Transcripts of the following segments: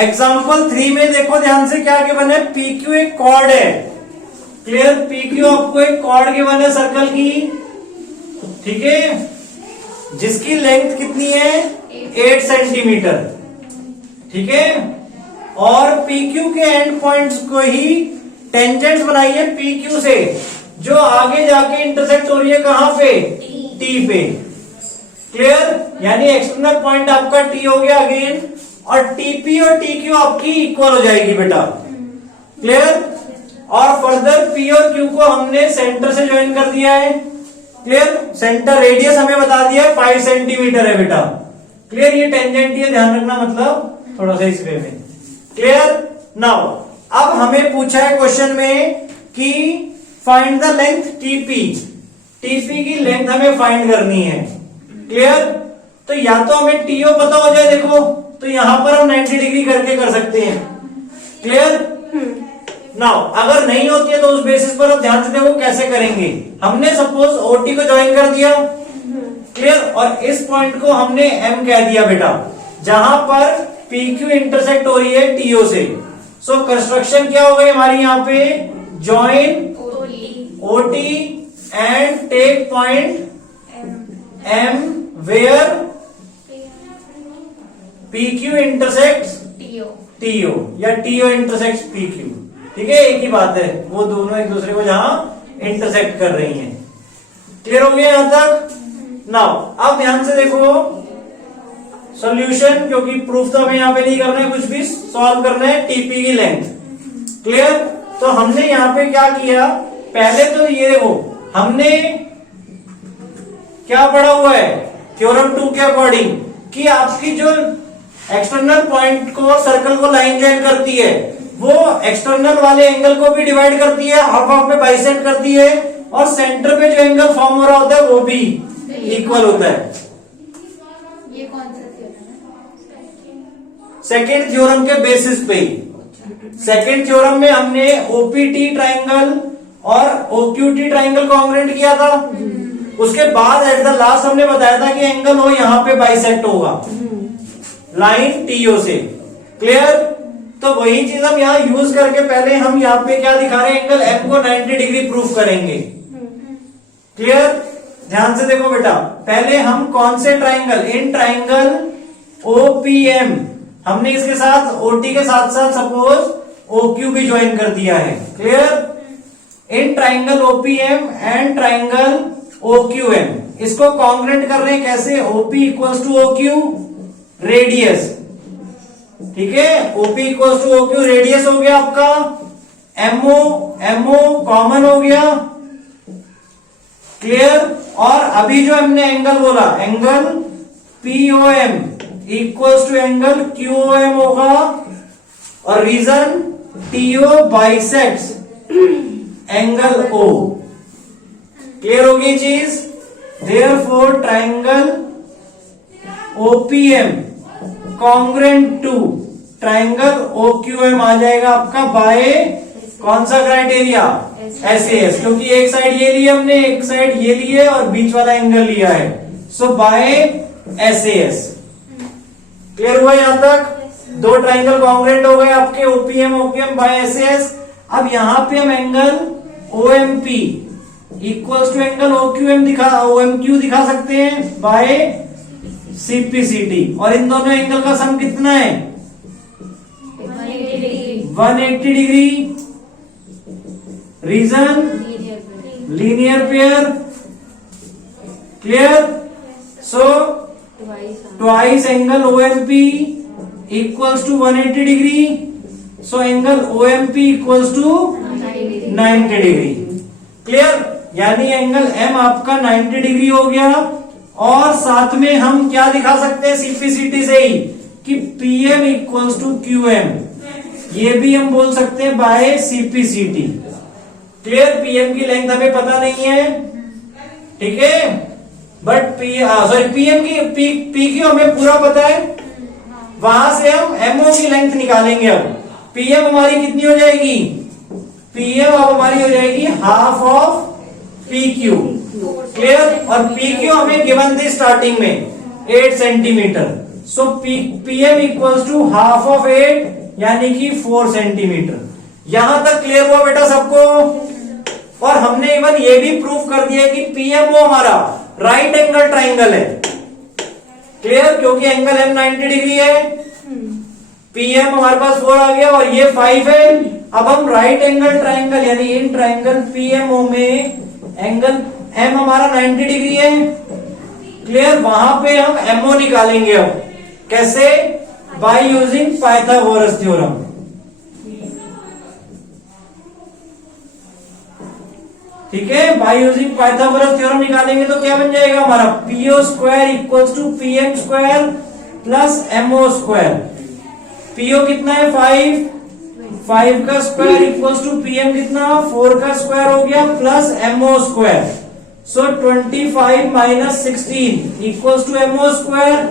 Example 3 में देखो ध्यान से क्या गिवन है, PQ एक कॉर्ड है। क्लियर, PQ आपको एक कॉर्ड गिवन है सर्कल की, ठीक है, जिसकी लेंथ कितनी है 8 सेंटीमीटर, ठीक है, और PQ के एंड पॉइंट्स को ही टेंजेंट्स बनाई है PQ से, जो आगे जाके इंटरसेक्ट हो रही है कहां पे, T पे। क्लियर, यानी एक्सटर्नल पॉइंट आपका T हो गया अगेन, और TP और TQ आपकी इक्वल हो जाएगी बेटा। क्लियर, और फर्दर P और Q को हमने सेंटर से ज्वाइन कर दिया है। क्लियर, सेंटर रेडियस हमें बता दिया है 5 सेंटीमीटर है बेटा। क्लियर, ये टेंजेंट है, ध्यान रखना, मतलब थोड़ा सा इस वे में। क्लियर, नाउ अब हमें पूछा है क्वेश्चन में कि find the length TP, TP की लेंथ हमें फाइंड करनी है। क्लियर, तो या तो हमें TO पता हो जाए, देखो तो यहां पर हम 90 डिग्री करके कर सकते हैं। क्लियर, नाउ अगर नहीं होती है तो उस बेसिस पर अब ध्यान से देखो कैसे करेंगे। हमने सपोज OT को ज्वाइन कर दिया, क्लियर, और इस पॉइंट को हमने M कह दिया बेटा, जहां पर PQ इंटरसेक्ट हो रही है TO से। सो कंस्ट्रक्शन क्या हो गई हमारी यहाँ पे, join OT and take point M where PQ intersects TO या TO इंटरसेक्ट्स PQ। ठीक है, एक ही बात है, वो दोनों एक दूसरे को जहां इंटरसेक्ट कर रही हैं। क्लियर हो गया यहां तक? नाउ अब ध्यान से देखो सॉल्यूशन, क्योंकि प्रूफ तो हमें यहां पे नहीं करना है, कुछ भी सॉल्व करना है TP की लेंथ। क्लियर, तो हमने यहां पे क्या किया, पहले तो ये देखो हमने क्या पढ़ा हुआ है थ्योरम 2 के अकॉर्डिंग, कि आपकी जो एक्सटर्नल पॉइंट को सर्कल को लाइन ज्वाइन करती है, वो एक्सटर्नल वाले एंगल को भी डिवाइड करती है, हाफ हाफ में बाइसेक्ट करती है, और सेंटर पे जो एंगल फॉर्म हो रहा होता है वो भी इक्वल होता है। ये कौन सा थ्योरम है? सेकेंड थ्योरम के बेसिस पे ही। सेकेंड थ्योरम में हमने OPT ट्राइंगल और OQT ट्राइंगल कॉन्ग्रुएंट किया था। उसके बाद एट द लास्ट हमने बताया था कि एंगल हो यहां पे बाइसेक्ट होगा लाइन TO से। क्लियर, तो वही चीज हम यहाँ यूज करके पहले हम यहाँ पे क्या दिखा रहे हैं, एंगल M को 90 डिग्री प्रूफ करेंगे। क्लियर, ध्यान से देखो बेटा, पहले हम कौन से ट्राइंगल, इन ट्राइंगल OPM, हमने इसके साथ OT के साथ साथ सपोज OQ भी ज्वाइन कर दिया है। Clear, in triangle OPM and triangle OQM, इसको कॉन्ग्रुएंट कर रहे हैं कैसे, OP equals to OQ radius. ठीक है, OP equals to OQ radius हो गया आपका, MO कॉमन हो गया। क्लियर, और अभी जो हमने एंगल बोला, angle POM equals to angle QOM होगा, और reason TO bisects angle O। Clear होगी चीज, therefore triangle OPM congruent to triangle OQM आ जाएगा आपका बाय कौन सा क्राइटेरिया, SAS, क्योंकि एक साइड ये ली हमने, एक साइड ये ली है, और बीच वाला एंगल लिया है, सो बाय SAS। क्लियर हुआ यहां तक? दो ट्राइंगल कॉन्ग्रुएंट हो गए आपके OPM बाय SAS। अब यहां पे हम angle OMP equals to angle OMQ दिखा सकते हैं बाय CPCT, और इन दोनों एंगल का सम कितना है 180 degree. Reason linear pair. Clear, so twice angle OMP equals to 180 degree, so angle OMP equals to 90 degree. Clear, यानी एंगल M आपका 90 डिग्री हो गया, और साथ में हम क्या दिखा सकते हैं CPCT से ही कि PM इक्वल्स टू QM, ये भी हम बोल सकते हैं बाय CPCT। क्लियर, PM की लेंथ हमें पता नहीं है, ठीक है, बट PM की PQ हमें पूरा पता है, वहां से हम MO की लेंथ निकालेंगे। अब PM हमारी कितनी हो जाएगी, PM अब हमारी हो जाएगी हाफ ऑफ PQ। क्लियर, और PQ हमें गिवन थी स्टार्टिंग में 8 centimetre, so PM equals to half of 8 यानी कि 4 सेंटीमीटर। यहां तक क्लियर हुआ बेटा सबको? और हमने इवन ये भी प्रूफ कर दिया कि पीएमओ हमारा राइट एंगल ट्राइंगल है। क्लियर? क्योंकि एंगल एम 90 डिग्री है, पीएम हमारे पास 4 आ गया और ये 5 है। अब हम राइट एंगल ट्राइंगल यानी इन ट्राइंगल पीएमओ में एंगल एम हमारा 90 डिग्री है। क्लियर? वहां पे हम एमओ निकालेंगे। अब कैसे? By using Pythagoras theorem. ठीक है, बाय यूजिंग पाइथागोरस थ्योरम निकालेंगे तो क्या बन जाएगा हमारा? PO square equals to PM square plus MO square. PO कितना है? 5 का स्क्वायर इक्वल्स टू पीएम कितना? 4 का स्क्वायर हो गया plus MO square. So 25 minus 16 equals to MO square.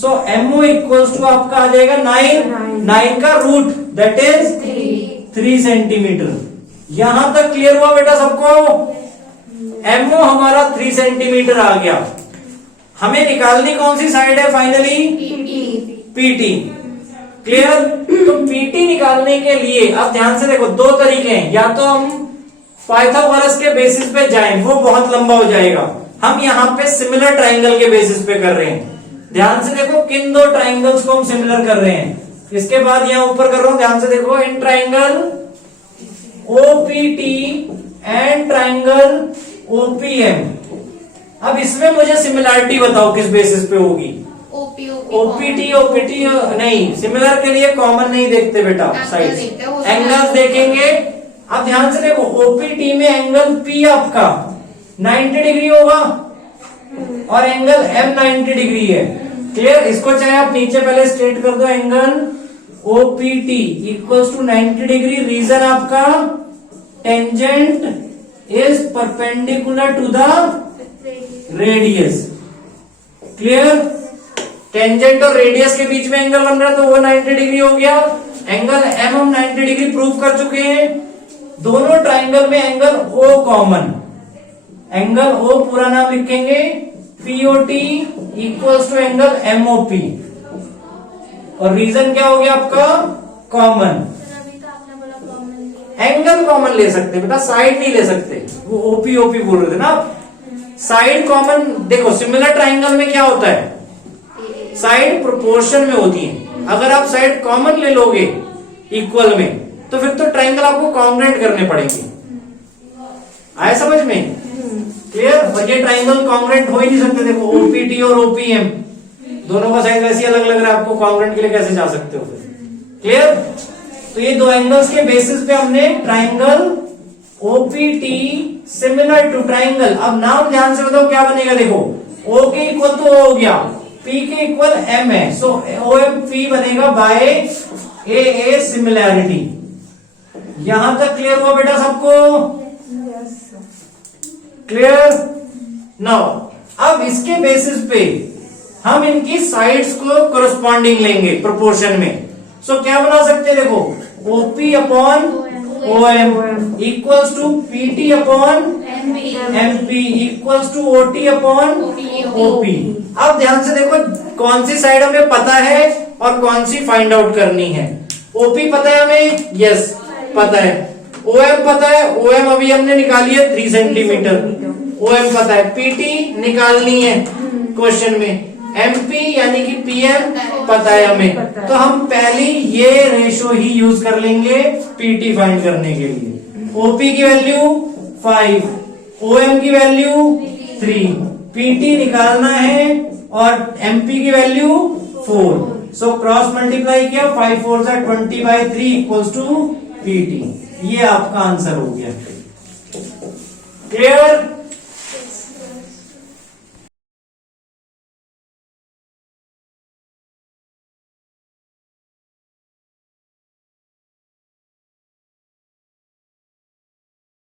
So MO equals to आपका आ जाएगा 9 का रूट दैट इज 3 सेंटीमीटर। यहां तक क्लियर हुआ बेटा सबको? एमओ हमारा 3 सेंटीमीटर आ गया। हमें निकालनी कौन सी साइड है फाइनली? पीटी। क्लियर? तो पीटी निकालने के लिए अब ध्यान से देखो, दो तरीके हैं। या तो हम पाइथागोरस के बेसिस पे जाएं, वो बहुत लंबा हो जाएगा। हम यहाँ पे सिमिलर ट्राइंगल के बेसिस पे कर रहे हैं। ध्यान से देखो किन दो ट्राइंगल्स को हम सिमिलर कर रहे हैं। इसके बाद यहाँ ऊपर कर रहा हूं, ध्यान से देखो, in triangle OPT and triangle OPM. अब इसमें मुझे सिमिलरिटी बताओ किस बेसिस पे होगी? ओपीटी नहीं, सिमिलर के लिए कॉमन नहीं देखते बेटा, साइड एंगल्स देखेंगे। अब ध्यान से देखो, ओपीटी में एंगल पी आपका 90 डिग्री होगा और एंगल एम 90 डिग्री है। क्लियर? इसको चाहे आप नीचे पहले स्ट्रेट कर दो, angle OPT equals to 90 degree. Reason आपका tangent is perpendicular to the radius. Clear? Tangent और रेडियस के बीच में एंगल बन रहा है तो वो 90 डिग्री हो गया। एंगल एम हम 90 डिग्री प्रूव कर चुके हैं। दोनों ट्राइंगल में angle O common, angle O पूरा नाम लिखेंगे POT equals to angle MOP. और रीजन क्या हो गया आपका? कॉमन। एंगल कॉमन ले सकते बेटा, साइड नहीं ले सकते। वो ओपी बोल रहे थे ना आप। साइड कॉमन देखो, सिमिलर ट्राइंगल में क्या होता है? साइड प्रोपोर्शन में होती है। अगर आप साइड कॉमन ले लोगे इक्वल में तो फिर तो ट्राइंगल आपको कॉन्ग्रुएंट करने पड़ेंगे। आया समझ में? क्लियर? और ये ट्राइंगल कॉन्ग्रुएंट हो ही नहीं सकते। देखो ओपीटी और ओपीएम दोनों का साइज वैसे अलग लग रहा है, आपको कॉन्ग्रुएंट के लिए कैसे जा सकते हो फिर? क्लियर? तो ये दो एंगल्स के बेसिस पे हमने triangle OPT similar to triangle. अब नाम ध्यान से बताओ क्या बनेगा? देखो ओ के इक्वल तो ओ हो गया, पी के इक्वल एम है, सो ओ एम पी बनेगा बाय ए सिमिलैरिटी। यहां तक क्लियर हुआ बेटा सबको? क्लियर? नाउ अब इसके बेसिस पे हम इनकी साइड्स को कोरस्पॉन्डिंग लेंगे प्रोपोर्शन में। सो क्या बना सकते हैं? देखो OP upon OM equals to PT upon MP equals to OT upon OP. अब ध्यान से देखो कौन सी साइड हमें पता है और कौन सी फाइंड आउट करनी है। ओपी पता है हमें? यस पता है। ओएम पता है? ओएम अभी हमने निकाली है 3 सेंटीमीटर। ओएम पता है। पीटी निकालनी है क्वेश्चन में। एमपी यानी कि पीएम पता है हमें, तो हम पहली ये रेशो ही यूज कर लेंगे पीटी फाइंड करने के लिए। ओपी की वैल्यू 5, ओएम की वैल्यू 3, पीटी निकालना है और एमपी की वैल्यू 4। सो क्रॉस मल्टीप्लाई किया, 5 4 20/3 इक्वल्स टू पीटी। ये आपका आंसर हो गया। क्लियर?